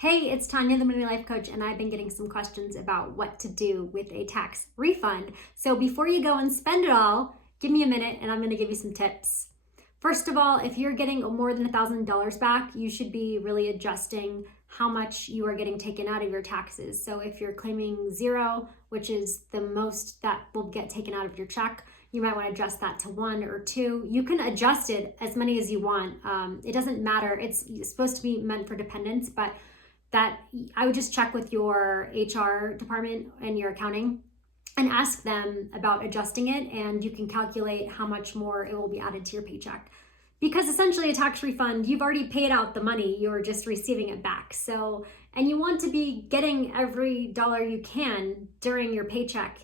Hey, it's Tanya, the Money Life Coach, and I've been getting some questions about what to do with a tax refund. So before you go and spend it all, give me a minute and I'm going to give you some tips. First of all, if you're getting more than $1,000 back, you should be really adjusting how much you are getting taken out of your taxes. So if you're claiming zero, which is the most that will get taken out of your check, you might want to adjust that to 1 or 2. You can adjust it as many as you want. It doesn't matter. It's supposed to be meant for dependents, but that I would just check with your HR department and your accounting and ask them about adjusting it, and you can calculate how much more it will be added to your paycheck. Because essentially a tax refund, you've already paid out the money, you're just receiving it back. So, and you want to be getting every dollar you can during your paycheck.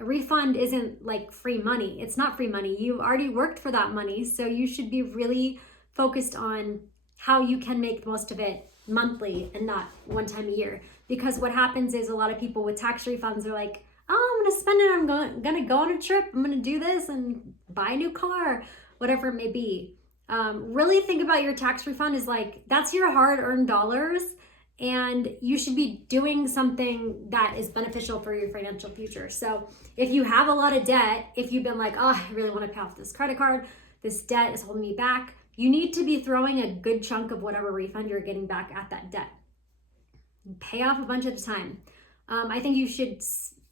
A refund isn't like free money. It's not free money. You already worked for that money, so you should be really focused on how you can make the most of it monthly and not one time a year. Because what happens is a lot of people with tax refunds are like, oh, I'm gonna spend it, I'm gonna go on a trip, I'm gonna do this and buy a new car, whatever it may be. Really think about your tax refund is like, that's your hard-earned dollars, and you should be doing something that is beneficial for your financial future. So if you have a lot of debt, if you've been like, oh, I really want to pay off this credit card, this debt is holding me back, you need to be throwing a good chunk of whatever refund you're getting back at that debt. Pay off a bunch at a time. I think you should,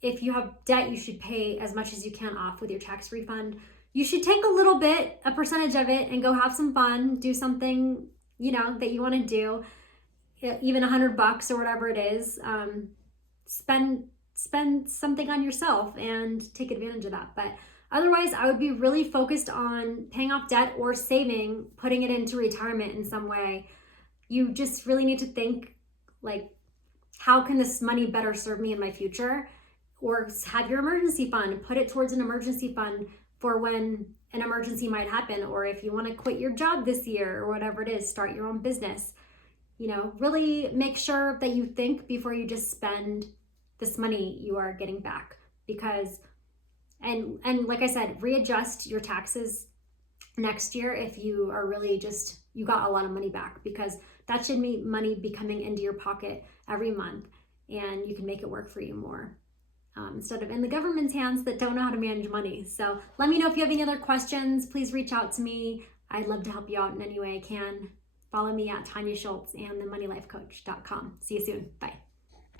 if you have debt, you should pay as much as you can off with your tax refund. You should take a little bit, a percentage of it, and go have some fun, do something, that you want to do, even $100 or whatever it is. Spend something on yourself and take advantage of that. But otherwise, I would be really focused on paying off debt or saving, putting it into retirement in some way. You just really need to think, like, how can this money better serve me in my future? Or have your emergency fund and put it towards an emergency fund for when an emergency might happen, or if you want to quit your job this year or whatever it is, start your own business. Really make sure that you think before you just spend this money you are getting back. Because and like I said, readjust your taxes next year if you are really you got a lot of money back, because that should be money be coming into your pocket every month, and you can make it work for you more, instead of in the government's hands that don't know how to manage money. So let me know if you have any other questions. Please reach out to me. I'd love to help you out in any way I can. Follow me at Tanya Schultz and themoneylifecoach.com. See you soon. Bye.